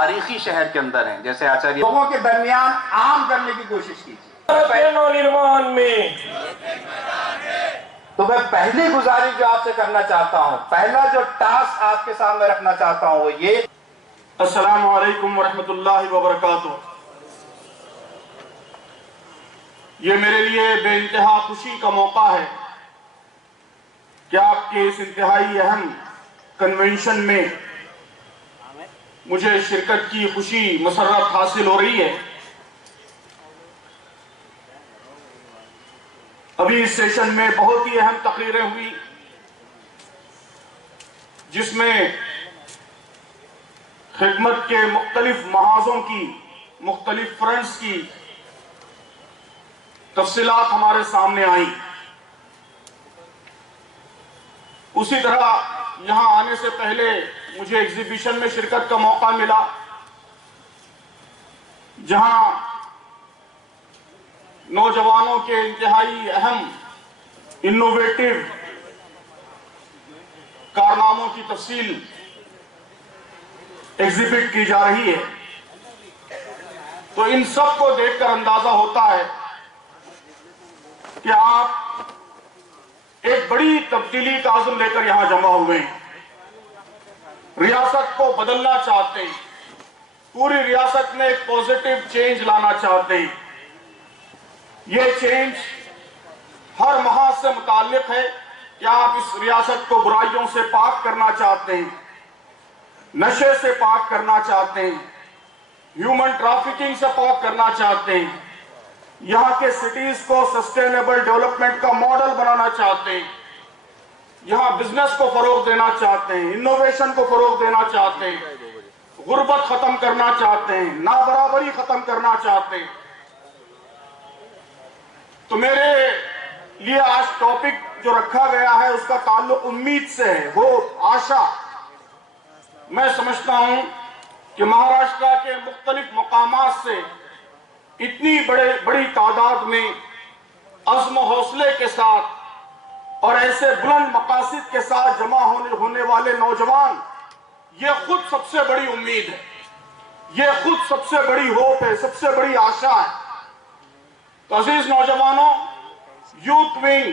تاریخی شہر کے اندر ہیں، جیسے آچاریہ لوگوں کے درمیان عام کرنے کی کوشش کیجیے. نونرمان میں تو میں پہلی گزارش جو آپ سے کرنا چاہتا ہوں، پہلا جو ٹاسک آپ کے سامنے رکھنا چاہتا ہوں وہ یہ. السلام علیکم ورحمۃ اللہ وبرکاتہ. یہ میرے لیے بے انتہا خوشی کا موقع ہے کہ آپ کے اس انتہائی اہم کنونشن میں مجھے شرکت کی خوشی مسرت حاصل ہو رہی ہے. ابھی اس سیشن میں بہت ہی اہم تقریریں ہوئی جس میں خدمت کے مختلف محاذوں کی، مختلف فرنٹس کی تفصیلات ہمارے سامنے آئیں. اسی طرح یہاں آنے سے پہلے مجھے ایگزیبیشن میں شرکت کا موقع ملا جہاں نوجوانوں کے انتہائی اہم انوویٹو کارناموں کی تفصیل ایگزیبٹ کی جا رہی ہے. تو ان سب کو دیکھ کر اندازہ ہوتا ہے کہ آپ ایک بڑی تبدیلی کا عزم لے کر یہاں جمع ہوئے ہیں. ریاست کو بدلنا چاہتے ہیں، پوری ریاست میں ایک پوزیٹو چینج لانا چاہتے ہیں. یہ چینج ہر محاذ سے متعلق ہے کہ آپ اس ریاست کو برائیوں سے پاک کرنا چاہتے ہیں، نشے سے پاک کرنا چاہتے ہیں، ہیومن ٹرافکنگ سے پاک کرنا چاہتے ہیں، یہاں کے سٹیز کو سسٹینیبل ڈیولپمنٹ کا ماڈل بنانا چاہتے ہیں، یہاں بزنس کو فروغ دینا چاہتے ہیں، انوویشن کو فروغ دینا چاہتے ہیں، غربت ختم کرنا چاہتے ہیں، نابرابری ختم کرنا چاہتے ہیں. تو میرے لیے آج ٹاپک جو رکھا گیا ہے اس کا تعلق امید سے ہے، ہوپ، آشا. میں سمجھتا ہوں کہ مہاراشٹر کے مختلف مقامات سے اتنی بڑی تعداد میں عزم و حوصلے کے ساتھ اور ایسے بلند مقاصد کے ساتھ جمع ہونے والے نوجوان، یہ خود سب سے بڑی امید ہے، یہ خود سب سے بڑی ہوپ ہے، سب سے بڑی آشا ہے. تو عزیز نوجوانوں، یوتھ ونگ،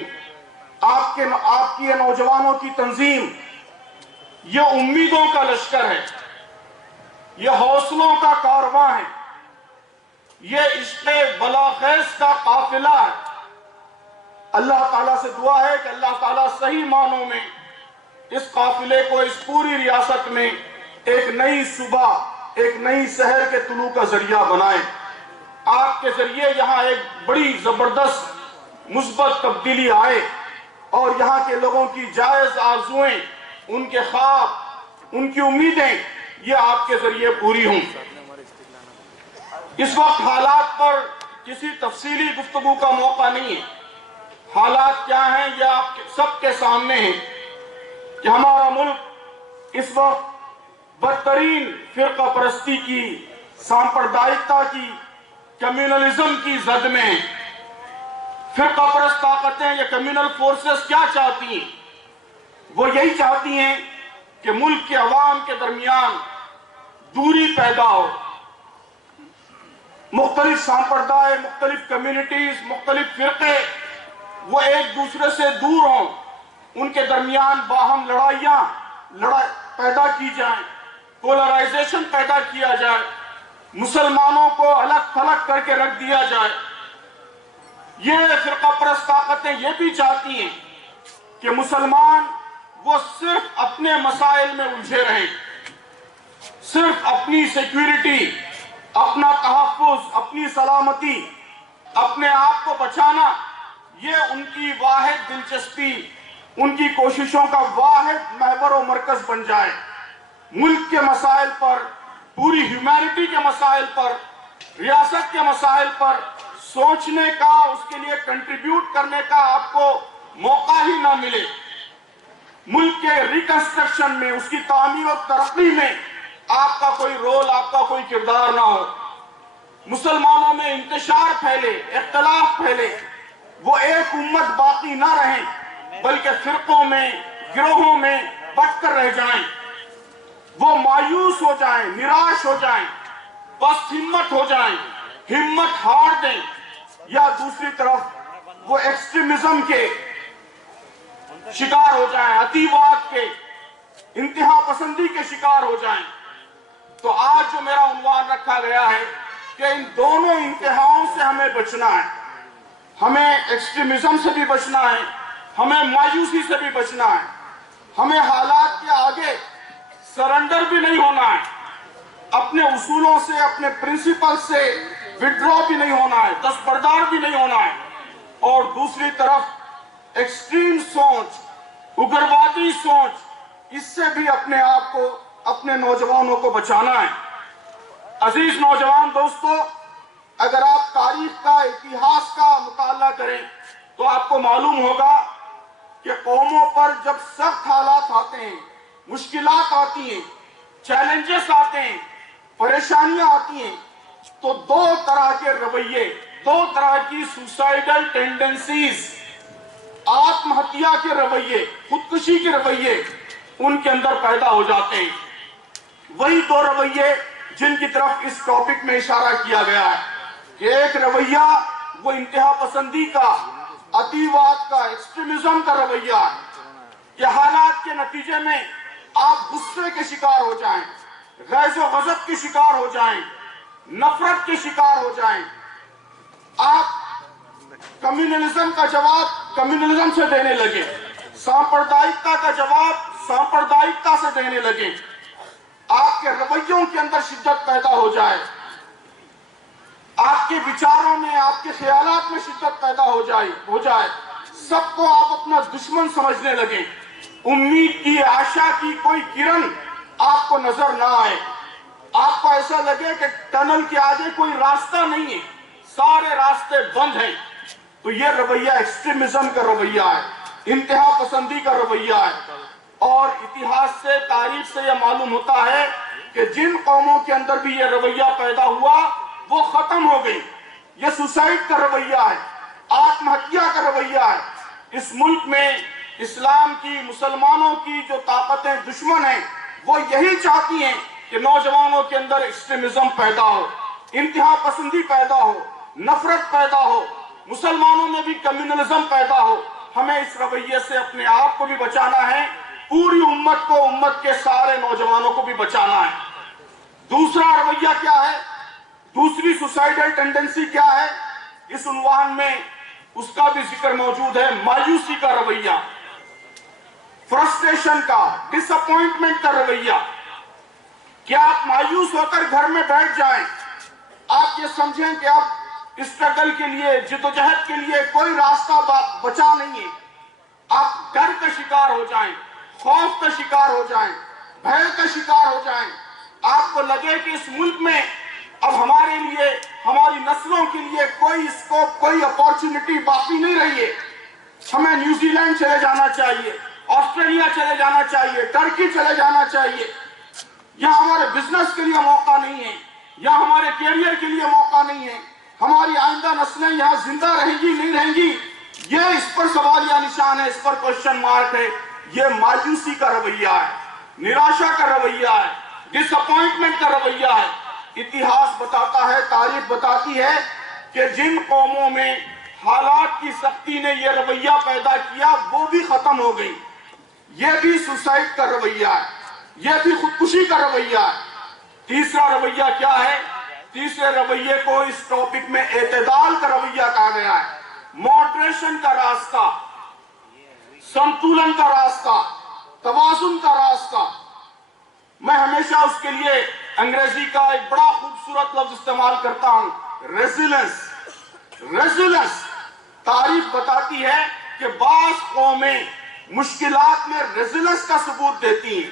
آپ کی یہ نوجوانوں کی تنظیم یہ امیدوں کا لشکر ہے، یہ حوصلوں کا کارواں ہے، یہ عشق بلاخیز کا قافلہ ہے. اللہ تعالیٰ سے دعا ہے کہ اللہ تعالیٰ صحیح معنوں میں اس قافلے کو اس پوری ریاست میں ایک نئی صبح، ایک نئی شہر کے طلوع کا ذریعہ بنائے. آپ کے ذریعے یہاں ایک بڑی زبردست مثبت تبدیلی آئے اور یہاں کے لوگوں کی جائز آرزوئیں، ان کے خواب، ان کی امیدیں یہ آپ کے ذریعے پوری ہوں. اس وقت حالات پر کسی تفصیلی گفتگو کا موقع نہیں ہے. حالات کیا ہیں یہ آپ سب کے سامنے ہیں کہ ہمارا ملک اس وقت بدترین فرقہ پرستی کی، سامپردائکتا کی، کمیونلزم کی زد میں. فرقہ پرست طاقتیں یا کمیونل فورسز کیا چاہتی ہیں؟ وہ یہی چاہتی ہیں کہ ملک کے عوام کے درمیان دوری پیدا ہو، مختلف سامپردائے، مختلف کمیونٹیز، مختلف فرقے وہ ایک دوسرے سے دور ہوں، ان کے درمیان باہم لڑائیاں پیدا کی جائیں، پولرائزیشن پیدا کیا جائے، مسلمانوں کو الگ تھلگ کر کے رکھ دیا جائے. یہ فرقہ پرست طاقتیں یہ بھی چاہتی ہیں کہ مسلمان وہ صرف اپنے مسائل میں الجھے رہیں، صرف اپنی سیکیورٹی، اپنا تحفظ، اپنی سلامتی، اپنے آپ کو بچانا یہ ان کی واحد دلچسپی، ان کی کوششوں کا واحد محور و مرکز بن جائے. ملک کے مسائل پر، پوری ہیومینٹی کے مسائل پر، ریاست کے مسائل پر سوچنے کا، اس کے لیے کنٹریبیوٹ کرنے کا آپ کو موقع ہی نہ ملے. ملک کے ریکنسٹرکشن میں، اس کی تعمیر و ترقی میں آپ کا کوئی رول، آپ کا کوئی کردار نہ ہو. مسلمانوں میں انتشار پھیلے، اختلاف پھیلے، وہ ایک امت باقی نہ رہیں بلکہ فرقوں میں، گروہوں میں بٹ کر رہ جائیں. وہ مایوس ہو جائیں، نراش ہو جائیں، پست ہمت ہو جائیں، ہمت ہار دیں، یا دوسری طرف وہ ایکسٹریمزم کے شکار ہو جائیں، عتیوات کے، انتہا پسندی کے شکار ہو جائیں. تو آج جو میرا عنوان رکھا گیا ہے کہ ان دونوں انتہاؤں سے ہمیں بچنا ہے. ہمیں ایکسٹریمزم سے بھی بچنا ہے، ہمیں مایوسی سے بھی بچنا ہے، ہمیں حالات کے آگے سرنڈر بھی نہیں ہونا ہے، اپنے اصولوں سے، اپنے پرنسپل سے وڈرا بھی نہیں ہونا ہے، دستبردار بھی نہیں ہونا ہے. اور دوسری طرف ایکسٹریم سوچ، اگروادی سوچ، اس سے بھی اپنے آپ کو، اپنے نوجوانوں کو بچانا ہے. عزیز نوجوان دوستو، اگر آپ تاریخ کا، اتہاس کا مطالعہ کریں تو آپ کو معلوم ہوگا کہ قوموں پر جب سخت حالات آتے ہیں، مشکلات آتی ہیں، چیلنجز آتے ہیں، پریشانیاں آتی ہیں، تو دو طرح کے رویے، دو طرح کی سوسائیڈل ٹینڈنسیز، آتم ہتیا کے رویے، خودکشی کے رویے ان کے اندر پیدا ہو جاتے ہیں. وہی دو رویے جن کی طرف اس ٹاپک میں اشارہ کیا گیا ہے کہ ایک رویہ وہ انتہا پسندی کا، عتیوات کا، ایکسٹریمزم کا رویہ ہے کہ حالات کے نتیجے میں آپ غصے کے شکار ہو جائیں، غیظ و غضب کے شکار ہو جائیں، نفرت کے شکار ہو جائیں، آپ کمیونلزم کا جواب کمیونلزم سے دینے لگے، سامپردائکتا کا جواب سامپردائکتا سے دینے لگے، آپ کے رویوں کے اندر شدت پیدا ہو جائے، آپ کے وچاروں میں، آپ کے خیالات میں شدت پیدا ہو جائے، سب کو آپ اپنا دشمن سمجھنے لگیں، امید کی، آشا کی کوئی کرن آپ کو نظر نہ آئے، آپ کو ایسا لگے کہ ٹنل کے آگے کوئی راستہ نہیں ہے، سارے راستے بند ہیں. تو یہ رویہ ایکسٹریمزم کا رویہ ہے، انتہا پسندی کا رویہ ہے. اور اتہاس سے، تاریخ سے یہ معلوم ہوتا ہے کہ جن قوموں کے اندر بھی یہ رویہ پیدا ہوا وہ ختم ہو گئی. یہ سوسائڈ کا رویہ ہے، آتم ہتیا کا رویہ ہے. اس ملک میں اسلام کی، مسلمانوں کی جو طاقتیں دشمن ہیں وہ یہی چاہتی ہیں کہ نوجوانوں کے اندر ایکسٹریمزم پیدا ہو، انتہا پسندی پیدا ہو، نفرت پیدا ہو، مسلمانوں میں بھی کمیونلزم پیدا ہو. ہمیں اس رویے سے اپنے آپ کو بھی بچانا ہے، پوری امت کو، امت کے سارے نوجوانوں کو بھی بچانا ہے. دوسرا رویہ کیا ہے؟ دوسری سوسائیڈل ٹینڈنسی کیا ہے؟ اس عنوان میں اس کا بھی ذکر موجود ہے، مایوسی کا رویہ، فرسٹریشن کا، ڈس اپوائنٹمنٹ کا رویہ. کیا آپ مایوس ہو کر گھر میں بیٹھ جائیں، آپ یہ سمجھیں کہ اب اسٹرگل کے لیے، جدوجہد کے لیے کوئی راستہ بچا نہیں ہے، آپ ڈر کا شکار ہو جائیں، خوف کا شکار ہو جائیں، بھے کا شکار ہو جائیں، آپ کو لگے کہ اس ملک میں اب ہمارے لیے، ہماری نسلوں کے لیے کوئی اسکوپ، کوئی اپارچونٹی باقی نہیں رہی ہے، ہمیں نیوزی لینڈ چلے جانا چاہیے، آسٹریلیا چلے جانا چاہیے، ٹرکی چلے جانا چاہیے، یہاں ہمارے بزنس کے لیے موقع نہیں ہے، یہاں ہمارے کیریئر کے لیے موقع نہیں ہے، ہماری آئندہ نسلیں یہاں زندہ رہیں گی نہیں رہیں گی، یہ اس پر سوالیہ نشان ہے، اس پر کوشچن مارک ہے. یہ مایوسی کا رویہ ہے، نراشا کا رویہ ہے، ڈس اپوائنٹمنٹ کا رویہ ہے. اتہاس بتاتا ہے، تاریخ بتاتی ہے کہ جن قوموں میں حالات کی سختی نے یہ رویہ پیدا کیا وہ بھی ختم ہو گئی. یہ بھی سوسائڈ کا رویہ ہے، یہ بھی خودکشی کا رویہ ہے. تیسرا رویہ کیا ہے؟ تیسرے رویے کو اس ٹاپک میں اعتدال کا رویہ کہا گیا ہے، ماڈریشن کا راستہ، سنتولن کا راستہ، توازن کا راستہ. میں ہمیشہ اس کے لیے انگریزی کا ایک بڑا خوبصورت لفظ استعمال کرتا ہوں، ریزیلنس. ریزیلنس. تاریخ بتاتی ہے کہ بعض قومیں مشکلات میں ریزیلنس کا ثبوت دیتی ہیں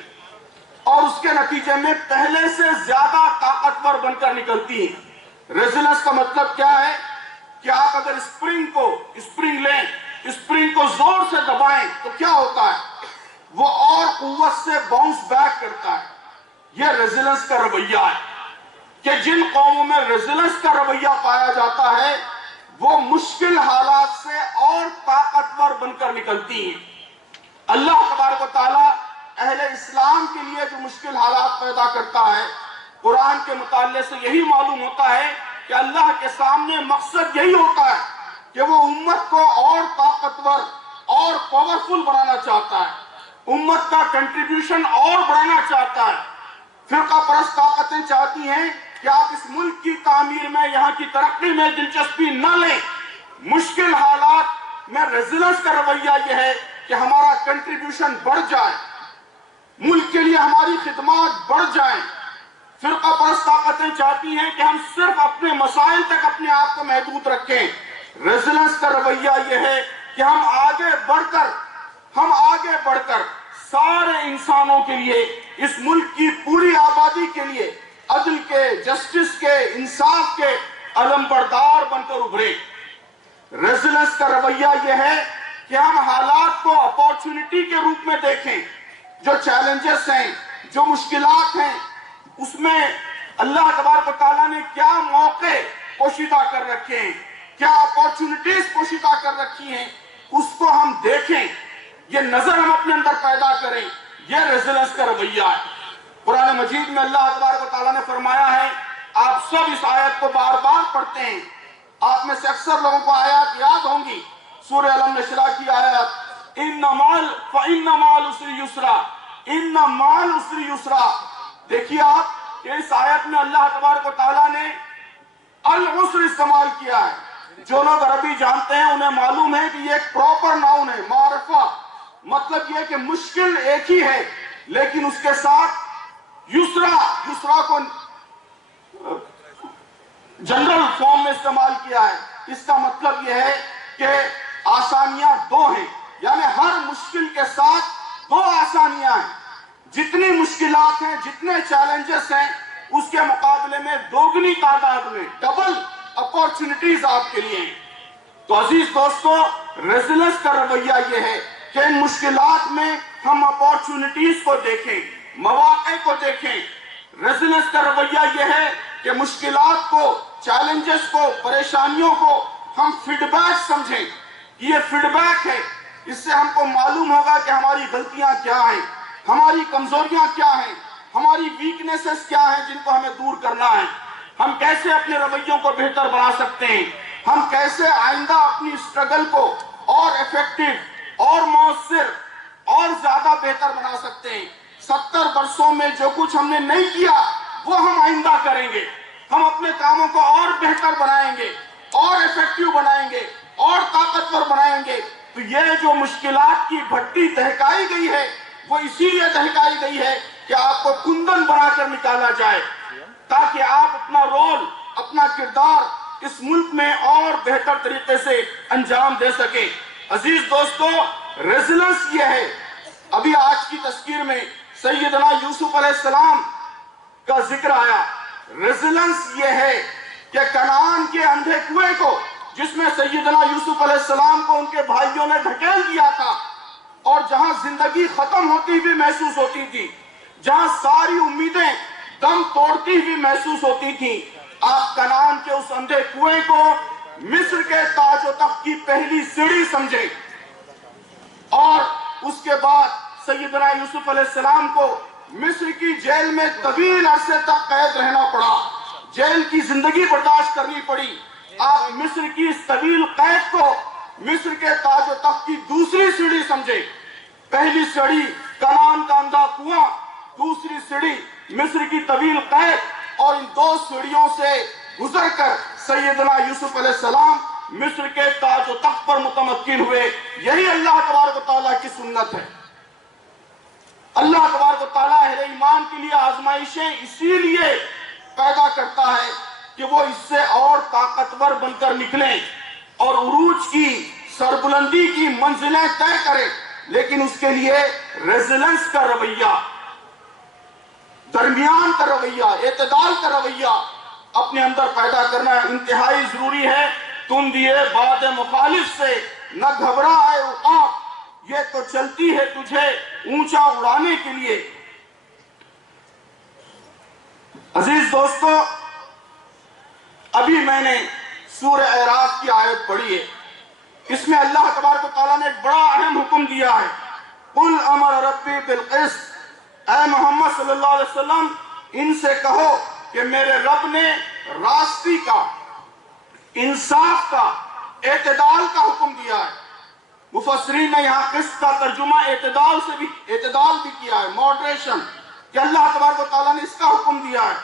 اور اس کے نتیجے میں پہلے سے زیادہ طاقتور بن کر نکلتی ہیں. ریزیلنس کا مطلب کیا ہے کہ آپ اگر اسپرنگ لیں، اسپرنگ کو زور سے دبائیں تو کیا ہوتا ہے؟ وہ اور قوت سے باؤنس بیک کرتا ہے. یہ ریزیلنس کا رویہ ہے کہ جن قوموں میں ریزیلنس کا رویہ پایا جاتا ہے وہ مشکل حالات سے اور طاقتور بن کر نکلتی ہیں. اللہ تبارک و تعالیٰ اہل اسلام کے لیے جو مشکل حالات پیدا کرتا ہے، قرآن کے مطالعے سے یہی معلوم ہوتا ہے کہ اللہ کے سامنے مقصد یہی ہوتا ہے کہ وہ امت کو اور طاقتور اور پاورفل بنانا چاہتا ہے، امت کا کنٹریبیوشن اور بڑھانا چاہتا ہے۔ فرقہ پرست طاقتیں چاہتی ہیں کہ آپ اس ملک کی تعمیر میں، یہاں کی ترقی میں دلچسپی نہ لیں۔ مشکل حالات میں ریزیلنس کا رویہ یہ ہے کہ ہمارا کنٹریبیوشن بڑھ جائے، ملک کے لیے ہماری خدمات بڑھ جائیں۔ فرقہ پرست طاقتیں چاہتی ہیں کہ ہم صرف اپنے مسائل تک اپنے آپ کو محدود رکھیں۔ ریزیلنس کا رویہ یہ ہے کہ ہم آگے بڑھ کر سارے انسانوں کے لیے، اس ملک کی پوری آبادی کے لیے عدل کے، جسٹس کے، انصاف کے علم بردار بن کر ابھرے۔ ریزیلنس کا رویہ یہ ہے کہ ہم حالات کو اپارچونٹی کے روپ میں دیکھیں۔ جو چیلنجز ہیں، جو مشکلات ہیں، اس میں اللہ تبارک و تعالیٰ نے کیا موقع پوشیدہ کر رکھے ہیں، کیا اپارچونٹیز پوشیدہ کر رکھی ہیں، اس کو ہم دیکھیں، یہ نظر ہم اپنے اندر پیدا کریں۔ یہ ریزیلنس کا رویہ ہے۔ قرآن مجید میں اللہ تبارک و تعالیٰ نے فرمایا ہے، آپ سب اس آیت کو بار بار پڑھتے ہیں، آپ میں سے اکثر لوگوں کو آیات یاد ہوں گی۔ سورہ علم نشرح کی آیت، فَإِنَّ مَعَ الْعُسْرِ يُسْرًا، إِنَّ مَعَ الْعُسْرِ يُسْرًا۔ دیکھیے آپ کہ اس آیت میں اللہ تبارک و تعالیٰ نے العسر استعمال کیا ہے۔ جو لوگ عربی جانتے ہیں انہیں معلوم ہے کہ یہ ایک پراپر ناؤن ہے، معرفہ، مطلب یہ کہ مشکل ایک ہی ہے لیکن اس کے ساتھ یسرا کو جنرل فارم میں استعمال کیا ہے۔ اس کا مطلب یہ ہے کہ آسانیاں دو ہیں، یعنی ہر مشکل کے ساتھ دو آسانیاں ہیں۔ جتنی مشکلات ہیں، جتنے چیلنجز ہیں، اس کے مقابلے میں دوگنی تعداد میں ڈبل اپارچونٹیز آپ کے لیے ہیں۔ تو عزیز دوستو، ریزیلنس کا رویہ یہ ہے کہ ان مشکلات میں ہم اپارچونٹیز کو دیکھیں، مواقع کو دیکھیں۔ ریزیلنس کا رویہ یہ ہے کہ مشکلات کو، چیلنجز کو، پریشانیوں کو ہم فیڈ بیک سمجھیں۔ یہ فیڈ بیک ہے، اس سے ہم کو معلوم ہوگا کہ ہماری غلطیاں کیا ہیں، ہماری کمزوریاں کیا ہیں، ہماری ویکنیسز کیا ہیں جن کو ہمیں دور کرنا ہے، ہم کیسے اپنے رویوں کو بہتر بنا سکتے ہیں، ہم کیسے آئندہ اپنی اسٹرگل کو اور ایفیکٹو اور مؤثر اور زیادہ بہتر بنا سکتے ہیں۔ 70 برسوں میں جو کچھ ہم نے نہیں کیا وہ ہم آئندہ کریں گے۔ ہم اپنے کاموں کو اور بہتر بنائیں گے، اور ایفیکٹو بنائیں گے، اور طاقتور بنائیں گے۔ تو یہ جو مشکلات کی بھٹی دہکائی گئی ہے وہ اسی لیے دہکائی گئی ہے کہ آپ کو کندن بنا کر نکالا جائے، تاکہ آپ اپنا رول، اپنا کردار اس ملک میں اور بہتر طریقے سے انجام دے سکیں۔ عزیز دوستو، ریزیلنس یہ ہے، ابھی آج کی تذکیر میں سیدنا یوسف علیہ السلام کا ذکر آیا۔ ریزیلنس یہ ہے کہ کنعان کے اندھے کنویں کو، جس میں سیدنا یوسف علیہ السلام کو ان کے بھائیوں نے ڈھکیل دیا تھا، اور جہاں زندگی ختم ہوتی ہوئی محسوس ہوتی تھی، جہاں ساری امیدیں دم توڑتی ہوئی محسوس ہوتی تھیں، آپ کنعان کے اس اندھے کنویں کو مصر کے تاج و تخت کی پہلی سیڑھی سمجھیں۔ اور اس کے بعد سیدنا یوسف علیہ السلام کو مصر کی جیل میں طویل عرصے تک قید رہنا پڑا، جیل کی زندگی برداشت کرنی پڑی۔ آپ مصر کی اس طویل قید کو مصر کے تاج و تخت کی دوسری سیڑھی سمجھے۔ پہلی سیڑھی کنعان کا اندھا کنواں، دوسری سیڑھی مصر کی طویل قید، اور ان دو سیڑھیوں سے گزر کر سیدنا یوسف علیہ السلام مصر کے تاج و تخت پر متمکن ہوئے۔ یہی اللہ تبارک و تعالیٰ کی سنت ہے۔ اللہ تبارک و تعالیٰ اہل ایمان کے لیے آزمائشیں اسی لیے پیدا کرتا ہے کہ وہ اس سے اور طاقتور بن کر نکلیں اور عروج کی، سربلندی کی منزلیں طے کریں، لیکن اس کے لیے ریزیلنس کا رویہ، درمیان کا رویہ، اعتدال کا رویہ اپنے اندر پیدا کرنا انتہائی ضروری ہے۔ تم دیے باد مخالف سے نہ گھبرائے عقاب، یہ تو چلتی ہے تجھے اونچا اڑانے کے لیے۔ عزیز دوستو، ابھی میں نے سورہ اعراف کی آیت پڑھی ہے، اس میں اللہ تبارک و تعالیٰ نے ایک بڑا اہم حکم دیا ہے، قُلْ أَمَرَ رَبِّي بِالْقِسْطِ، اے محمد صلی اللہ علیہ وسلم ان سے کہو کہ میرے رب نے راستی کا، انصاف کا، اعتدال کا حکم دیا ہے۔ مفسرین نے یہاں قسط کا ترجمہ اعتدال بھی کیا ہے، ماڈریشن، کہ اللہ تبارک و تعالیٰ نے اس کا حکم دیا ہے۔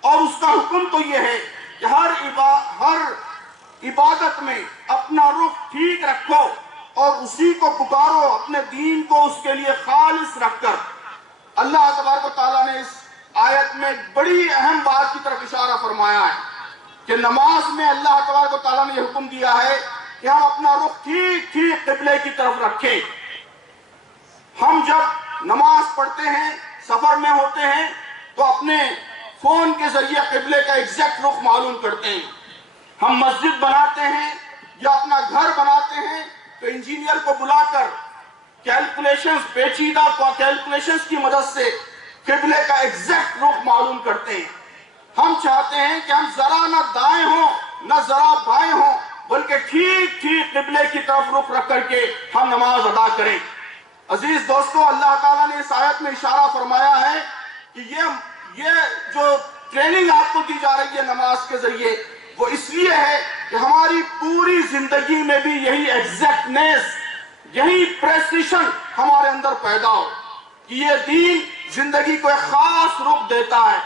اور اس کا حکم تو یہ ہے کہ ہر عبادت میں اپنا رخ ٹھیک رکھو اور اسی کو پکارو، اپنے دین کو اس کے لیے خالص رکھ کر۔ اللہ تبارک و تعالیٰ نے اس آیت میں بڑی اہم بات کی طرف اشارہ فرمایا ہے کہ نماز میں اللہ تبارک و تعالیٰ نے یہ حکم دیا ہے کہ ہم اپنا رخ ٹھیک قبلے کی طرف رکھیں۔ ہم جب نماز پڑھتے ہیں، سفر میں ہوتے ہیں، تو اپنے فون کے ذریعے قبلے کا ایگزیکٹ رخ معلوم کرتے ہیں۔ ہم مسجد بناتے ہیں یا اپنا گھر بناتے ہیں تو انجینئر کو بلا کر پیچیدہ کیلکولیشنز کی مدد سے قبلے کا ایگزیکٹ رخ معلوم کرتے ہیں۔ ہم چاہتے ہیں کہ ہم ذرا نہ دائیں ہوں نہ ذرا بائیں ہوں، بلکہ ٹھیک قبلے کی طرف رخ رکھ کر کے ہم نماز ادا کریں۔ عزیز دوستو، اللہ تعالیٰ نے اس آیت میں اشارہ فرمایا ہے کہ یہ جو ٹریننگ آپ کو دی جا رہی ہے نماز کے ذریعے، وہ اس لیے ہے کہ ہماری پوری زندگی میں بھی یہی ایگزیکٹنیس، یہی پریسیشن ہمارے اندر پیدا ہو کہ یہ دین زندگی کو ایک خاص رخ دیتا ہے۔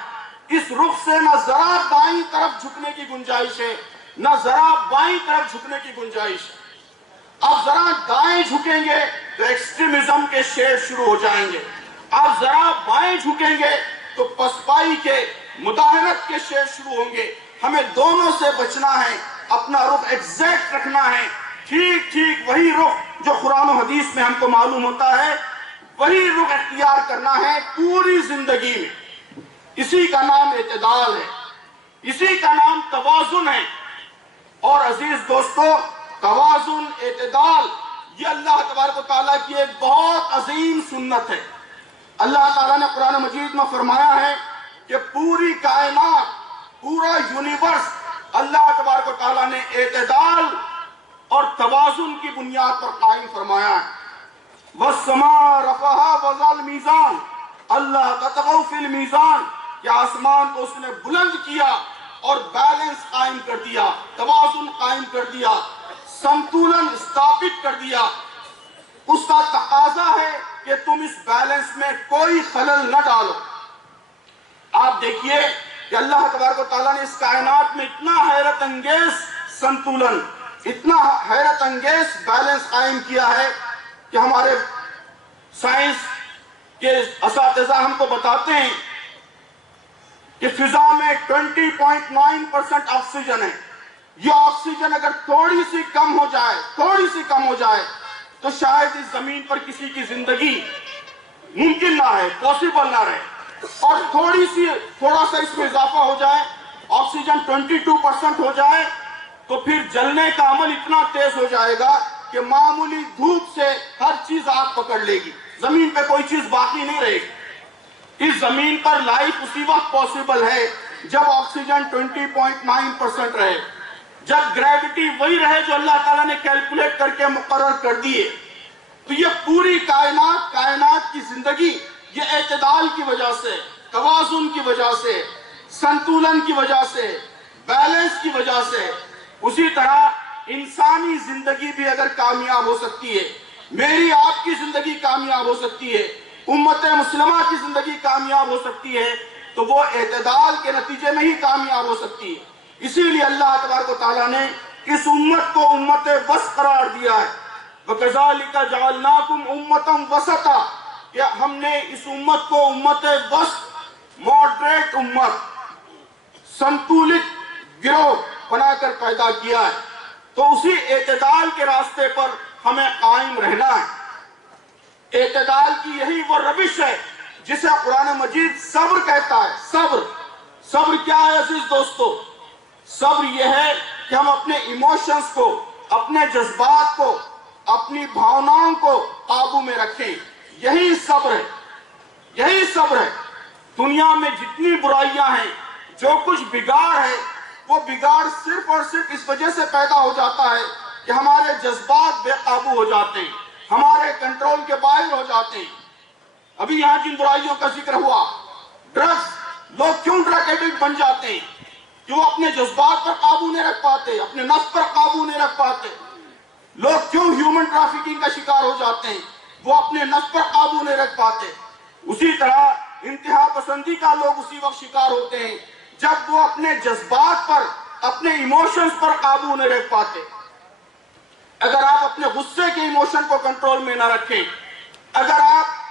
اس رخ سے نہ ذرا دائیں طرف جھکنے کی گنجائش ہے، نہ ذرا بائیں طرف جھکنے کی گنجائش ہے۔ اب ذرا دائیں جھکیں گے تو ایکسٹریمزم کے شیر شروع ہو جائیں گے، اب ذرا بائیں جھکیں گے تو پسپائی کے، مداہنت کے شیر شروع ہوں گے۔ ہمیں دونوں سے بچنا ہے، اپنا رخ ایگزیکٹ رکھنا ہے، ٹھیک وہی رخ جو قرآن و حدیث میں ہم کو معلوم ہوتا ہے، وہی رخ اختیار کرنا ہے پوری زندگی میں۔ اسی کا نام اعتدال ہے، اسی کا نام توازن ہے۔ اور عزیز دوستو، توازن، اعتدال، یہ اللہ تبارک و تعالیٰ کی ایک بہت عظیم سنت ہے۔ اللہ تعالیٰ نے قرآن مجید میں فرمایا ہے کہ پوری کائنات، پورا یونیورس اللہ تبارک و تعالیٰ نے اعتدال اور توازن کی بنیاد پر قائم فرمایا ہے۔ وَالسَّمَاءَ رَفَعَهَا وَوَضَعَ الْمِيزَانَ، اللہ تطغوا فی المیزان، کہ آسمان کو اس نے بلند کیا اور بیلنس قائم کر دیا، توازن قائم کر دیا، سنتولن ثابت کر دیا۔ اس کا تقاضا ہے کہ تم اس بیلنس میں کوئی خلل نہ ڈالو۔ آپ دیکھیے کہ اللہ تبارک و تعالیٰ نے اس کائنات میں اتنا حیرت انگیز سنتولن، اتنا حیرت انگیز بیلنس قائم کیا ہے کہ ہمارے سائنس کے اساتذہ ہم کو بتاتے ہیں کہ فضا میں 20.9% آکسیجن ہے۔ یہ آکسیجن اگر تھوڑی سی کم ہو جائے تو شاید اس زمین پر کسی کی زندگی ممکن نہ رہے، پاسبل نہ رہے۔ اور تھوڑا سا اس میں اضافہ ہو جائے، آکسیجن 22% ہو جائے، تو پھر جلنے کا عمل اتنا تیز ہو جائے گا کہ معمولی دھوپ سے ہر چیز آگ پکڑ لے گی، زمین پہ کوئی چیز باقی نہیں رہے گی۔ اس زمین پر لائف اسی وقت پاسبل ہے جب آکسیجن 20.9% رہے، جب گریوٹی وہی رہے جو اللہ تعالیٰ نے کیلکولیٹ کر کے مقرر کر دیے۔ تو یہ پوری کائنات کی زندگی یہ اعتدال کی وجہ سے، توازن کی وجہ سے، سنتولن کی وجہ سے، بیلنس کی وجہ سے۔ اسی طرح انسانی زندگی بھی اگر کامیاب ہو سکتی ہے، میری آپ کی زندگی کامیاب ہو سکتی ہے، امت مسلمہ کی زندگی کامیاب ہو سکتی ہے، تو وہ اعتدال کے نتیجے میں ہی کامیاب ہو سکتی ہے۔ اسی لیے اللہ تبارک و تعالیٰ نے اس امت کو امت وسط قرار دیا ہے۔ وَكَذَلِكَ جَعَلْنَاكُمْ أُمَّةً وَسَطًا، کہ ہم نے اس امت کو امت وسط، ماڈریٹ امت، سنتولت گروہ بنا کر پیدا کیا ہے۔ تو اسی اعتدال کے راستے پر ہمیں قائم رہنا ہے۔ اعتدال کی یہی وہ روش ہے جسے قرآن مجید صبر کہتا ہے۔ صبر کیا ہے عزیز دوستو؟ صبر یہ ہے کہ ہم اپنے ایموشنز کو، اپنے جذبات کو، اپنی بھاوناؤں کو قابو میں رکھیں۔ یہی صبر ہے۔ دنیا میں جتنی برائیاں ہیں، جو کچھ بگاڑ ہے، وہ بگاڑ صرف اور صرف اس وجہ سے پیدا ہو جاتا ہے کہ ہمارے جذبات بے قابو ہو جاتے ہیں، ہمارے کنٹرول کے باہر ہو جاتے ہیں۔ ابھی یہاں جن برائیوں کا ذکر ہوا، ڈرگز، لوگ کیوں ڈرگ ایڈکٹ بن جاتے ہیں؟ کہ وہ اپنے جذبات پر قابو نہیں رکھ پاتے، اپنے نفس پر قابو نہیں رکھ پاتے۔ لوگ کیوں ہیومن ٹرافیکنگ کا شکار ہو جاتے ہیں؟ وہ اپنے نفس پر قابو نہیں رکھ پاتے۔ اسی طرح انتہا پسندی کا لوگ اسی وقت شکار ہوتے ہیں جب وہ اپنے جذبات پر، اپنے ایموشنز پر قابو نہیں رکھ پاتے۔ اگر آپ اپنے غصے کے ایموشن کو کنٹرول میں نہ رکھیں، اگر آپ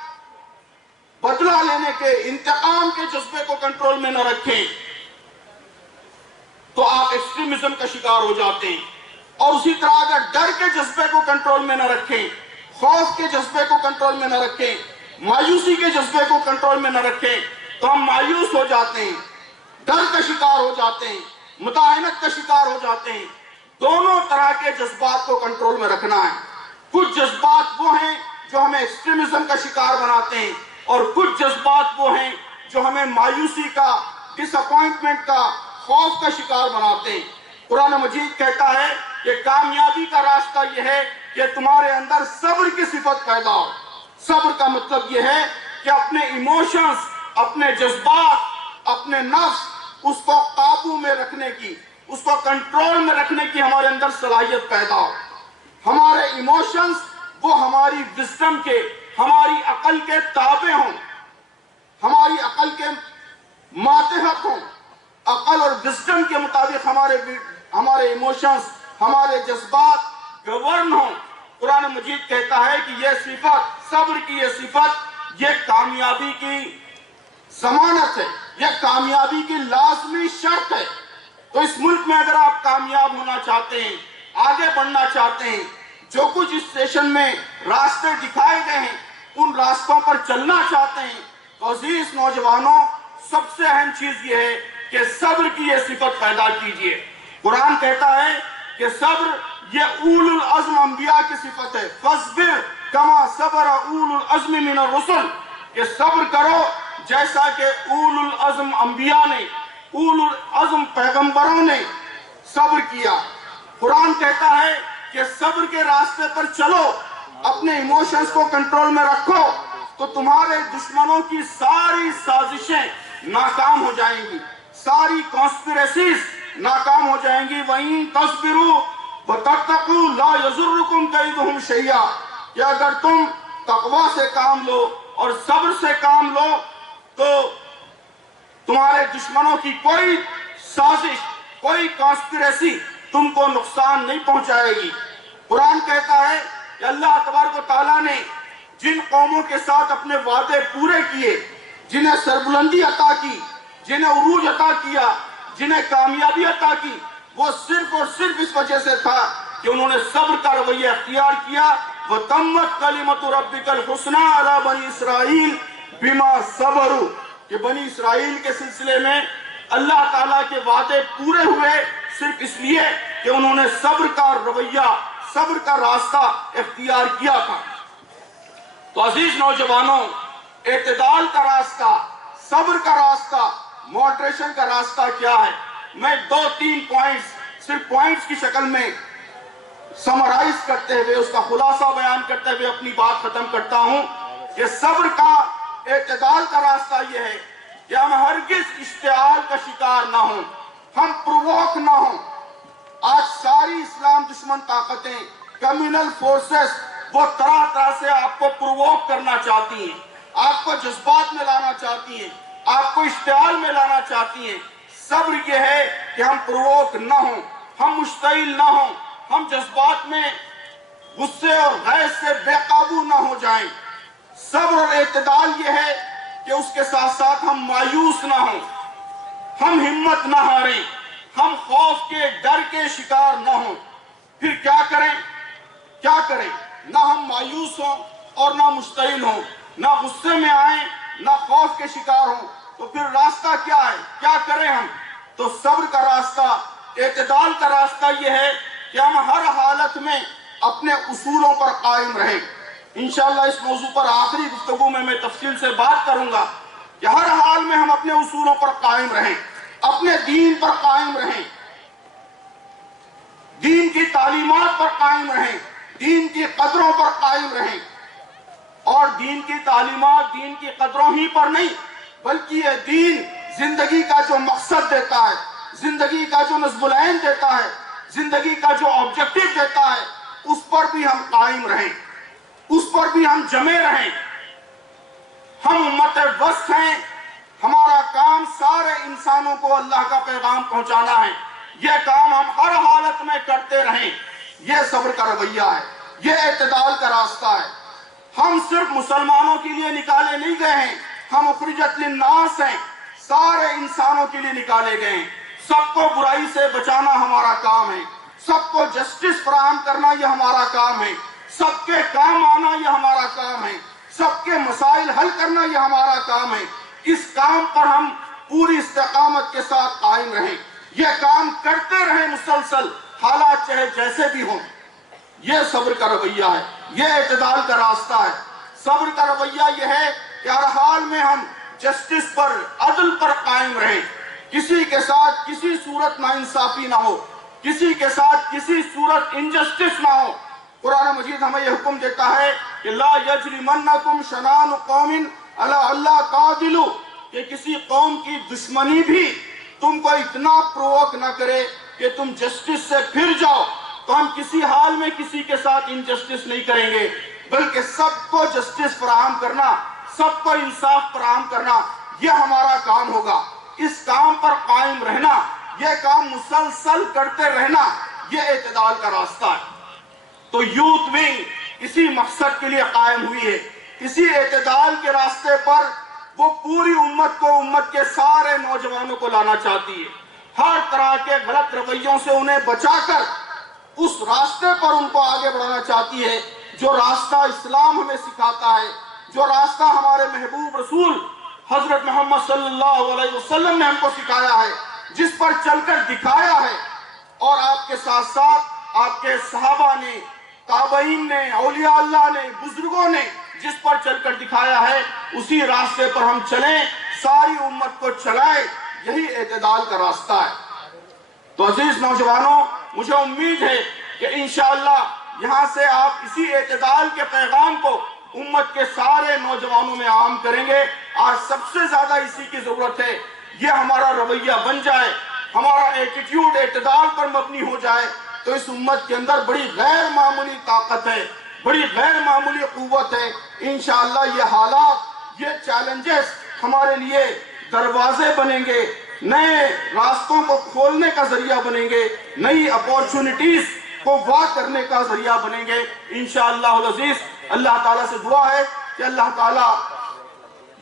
بدلہ لینے کے، انتقام کے جذبے کو کنٹرول میں نہ رکھیں، تو آپ ایکسٹریمزم کا شکار ہو جاتے ہیں۔ اور اسی طرح اگر ڈر کے جذبے کو کنٹرول میں نہ رکھیں، خوف کے جذبے کو کنٹرول میں نہ رکھیں، مایوسی کے جذبے کو کنٹرول میں نہ رکھیں، تو ہم مایوس ہو جاتے ہیں، ڈر کا شکار ہو جاتے ہیں، مطمئنت کا شکار ہو جاتے ہیں۔ دونوں طرح کے جذبات کو کنٹرول میں رکھنا ہے۔ کچھ جذبات وہ ہیں جو ہمیں ایکسٹریمزم کا شکار بناتے ہیں، اور کچھ جذبات وہ ہیں جو ہمیں مایوسی کا، ڈس اپوائنٹمنٹ کا، خوف کا شکار بناتے ہیں۔ قرآن مجید کہتا ہے کہ کامیابی کا راستہ یہ ہے کہ تمہارے اندر صبر کی صفت پیدا ہو۔ صبر کا مطلب یہ ہے کہ اپنے ایموشنز، اپنے جذبات، اپنے نفس، اس کو قابو میں رکھنے کی، اس کو کنٹرول میں رکھنے کی ہمارے اندر صلاحیت پیدا ہو۔ ہمارے ایموشنز وہ ہماری وزڈم کے، ہماری عقل کے تابع ہوں، ہماری عقل کے ماتحت ہوں۔ عقل اور وزڈم کے مطابق ہمارے ایموشنز، ہمارے جذبات گورن ہوں۔ قرآن مجید کہتا ہے کہ یہ صفت، صبر کی یہ صفت، یہ کامیابی کی ضمانت ہے، یہ کامیابی کی لازمی شرط ہے۔ تو اس ملک میں اگر آپ کامیاب ہونا چاہتے ہیں، آگے بڑھنا چاہتے ہیں، جو کچھ اس سیشن میں راستے دکھائے گئے ہیں ان راستوں پر چلنا چاہتے ہیں، تو عزیز نوجوانوں، سب سے اہم چیز یہ ہے کہ صبر کی یہ صفت پیدا کیجئے۔ قرآن کہتا ہے کہ صبر یہ اول العزم انبیاء کی صفت ہے۔ فَاصْبِرْ كَمَا صَبَرَ اول العزم من الرسل، کہ صبر کرو جیسا کہ اول العزم انبیاء نے، اول العزم پیغمبروں نے صبر کیا۔ قرآن کہتا ہے کہ صبر کے راستے پر چلو، اپنے ایموشنز کو کنٹرول میں رکھو، تو تمہارے دشمنوں کی ساری سازشیں ناکام ہو جائیں گی، ساری کانسپریسیز ناکام ہو جائیں گی۔ وَإِن تَصْبِرُوا وَتَتَّقُوا لَا يَضُرُّكُمْ كَيْدُهُمْ شَيْئًا، کہ اگر تم تقوی سے کام لو اور صبر سے کام لو تو تمہارے دشمنوں کی کوئی سازش، کوئی کانسپریسی تم کو نقصان نہیں پہنچائے گی۔ قرآن کہتا ہے کہ اللہ تبارک و تعالیٰ نے جن قوموں کے ساتھ اپنے وعدے پورے کیے، جنہیں سربلندی عطا کی، جنہیں عروج عطا کیا، جنہیں کامیابی عطا کی، وہ صرف اور صرف اس وجہ سے تھا کہ انہوں نے صبر کا رویہ اختیار کیا۔ وَتَمَّتْ كَلِمَةُ رَبِّكَ الْحُسْنَىٰ عَلَىٰ بَنِي إِسْرَائِيلَ بِمَا صَبَرُوا، کہ بنی اسرائیل کے سلسلے میں اللہ تعالیٰ کے وعدے پورے ہوئے صرف اس لیے کہ انہوں نے صبر کا رویہ، صبر کا راستہ اختیار کیا تھا۔ تو عزیز نوجوانوں، اعتدال کا راستہ، صبر کا راستہ، ماڈریشن کا راستہ کیا ہے؟ میں 2-3 پوائنٹس، صرف پوائنٹس کی شکل میں سمرائز کرتے ہوئے، اس کا خلاصہ بیان کرتے ہوئے اپنی بات ختم کرتا ہوں کہ صبر کا، اعتدال کا راستہ یہ ہے کہ ہم ہرگز اشتعال کا شکار نہ ہوں، ہم پرووک نہ ہوں۔ آج ساری اسلام دشمن طاقتیں، کمیونل فورسز، وہ طرح طرح سے آپ کو پرووک کرنا چاہتی ہیں، آپ کو جذبات میں لانا چاہتی ہیں، آپ کو اشتعال میں لانا چاہتی ہیں۔ صبر یہ ہے کہ ہم پرووک نہ ہوں، ہم مشتعل نہ ہوں، ہم جذبات میں غصے اور غیظ سے بے قابو نہ ہو جائیں۔ صبر اور اعتدال یہ ہے کہ اس کے ساتھ ساتھ ہم مایوس نہ ہوں، ہم ہمت نہ ہاریں، ہم خوف کے، ڈر کے شکار نہ ہوں۔ پھر کیا کریں؟ کیا کریں؟ نہ ہم مایوس ہوں اور نہ مشتعل ہوں، نہ غصے میں آئیں، نہ خوف کے شکار ہوں۔ تو پھر راستہ کیا ہے؟ کیا کریں ہم؟ تو صبر کا راستہ، اعتدال کا راستہ یہ ہے کہ ہم ہر حالت میں اپنے اصولوں پر قائم رہیں۔ انشاءاللہ اس موضوع پر آخری گفتگو میں تفصیل سے بات کروں گا کہ ہر حال میں ہم اپنے اصولوں پر قائم رہیں، اپنے دین پر قائم رہیں، دین کی تعلیمات پر قائم رہیں، دین کی قدروں پر قائم رہیں۔ اور دین کی تعلیمات دین کی قدروں ہی پر نہیں، بلکہ یہ دین زندگی کا جو مقصد دیتا ہے، زندگی کا جو نصب العین دیتا ہے، زندگی کا جو آبجیکٹو دیتا ہے، اس پر بھی ہم قائم رہیں، اس پر بھی ہم جمے رہیں۔ ہم امت وسط ہیں، ہمارا کام سارے انسانوں کو اللہ کا پیغام پہنچانا ہے، یہ کام ہم ہر حالت میں کرتے رہیں۔ یہ صبر کا رویہ ہے، یہ اعتدال کا راستہ ہے۔ ہم صرف مسلمانوں کے لیے نکالے نہیں گئے ہیں، ہم اخرجت للناس ہیں، سارے انسانوں کے لیے نکالے گئے ہیں۔ سب کو برائی سے بچانا ہمارا کام ہے، سب کو جسٹس فراہم کرنا یہ ہمارا کام ہے، سب کے کام آنا یہ ہمارا کام ہے، سب کے مسائل حل کرنا یہ ہمارا کام ہے۔ اس کام پر ہم پوری استقامت کے ساتھ قائم رہیں، یہ کام کرتے رہیں مسلسل، حالات چاہے جیسے بھی ہوں۔ یہ صبر کا رویہ ہے، یہ اعتدال کا راستہ ہے۔ صبر کا رویہ یہ ہے کہ ہر حال میں ہم جسٹس پر، عدل پر قائم رہیں، کسی کے ساتھ کسی صورت ناانصافی نہ ہو، کسی کے ساتھ کسی صورت انجسٹس نہ ہو۔ قرآن مجید ہمیں یہ حکم دیتا ہے کہ لا یجرمنکم شنآن قوم علی اللہ تعدلوا، کہ کسی قوم کی دشمنی بھی تم کو اتنا پرووک نہ کرے کہ تم جسٹس سے پھر جاؤ۔ تو ہم کسی حال میں کسی کے ساتھ انجسٹس نہیں کریں گے، بلکہ سب کو جسٹس فراہم کرنا، سب کو انصاف فراہم کرنا، یہ ہمارا کام ہوگا۔ اس کام پر قائم رہنا، یہ کام مسلسل کرتے رہنا، یہ اعتدال کا راستہ ہے۔ تو یوتھ ونگ اسی مقصد کے لیے قائم ہوئی ہے، اسی اعتدال کے راستے پر وہ پوری امت کو، امت کے سارے نوجوانوں کو لانا چاہتی ہے، ہر طرح کے غلط رویوں سے انہیں بچا کر اس راستے پر ان کو آگے بڑھانا چاہتی ہے جو راستہ اسلام ہمیں سکھاتا ہے، جو راستہ ہمارے محبوب رسول حضرت محمد صلی اللہ علیہ وسلم نے ہم کو سکھایا ہے، جس پر چل کر دکھایا ہے۔ اور آپ کے ساتھ ساتھ آپ کے صحابہ نے، تابعین نے، اولیاء اللہ نے، بزرگوں نے جس پر چل کر دکھایا ہے، اسی راستے پر ہم چلیں، ساری امت کو چلائیں، یہی اعتدال کا راستہ ہے۔ تو عزیز نوجوانوں، مجھے امید ہے کہ انشاءاللہ یہاں سے آپ اسی اعتدال کے پیغام کو امت کے سارے نوجوانوں میں عام کریں گے۔ آج سب سے زیادہ اسی کی ضرورت ہے، یہ ہمارا رویہ بن جائے، ہمارا ایٹیٹیوڈ اعتدال پر مبنی ہو جائے، تو اس امت کے اندر بڑی غیر معمولی طاقت ہے، بڑی غیر معمولی قوت ہے۔ انشاءاللہ یہ حالات، یہ چیلنجز ہمارے لیے دروازے بنیں گے، نئے راستوں کو کھولنے کا ذریعہ بنیں گے، نئی اپورچونٹیز کو واہ کرنے کا ذریعہ بنیں گے انشاءاللہ العزیز۔ اللہ تعالیٰ سے دعا ہے کہ اللہ تعالیٰ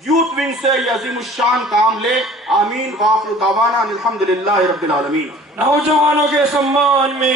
یوتھ ونگ سے یہ عظیم الشان کام لے، آمین۔ وآخر دعوانا الحمدللہ رب العالمین۔ نوجوانوں کے سمان میں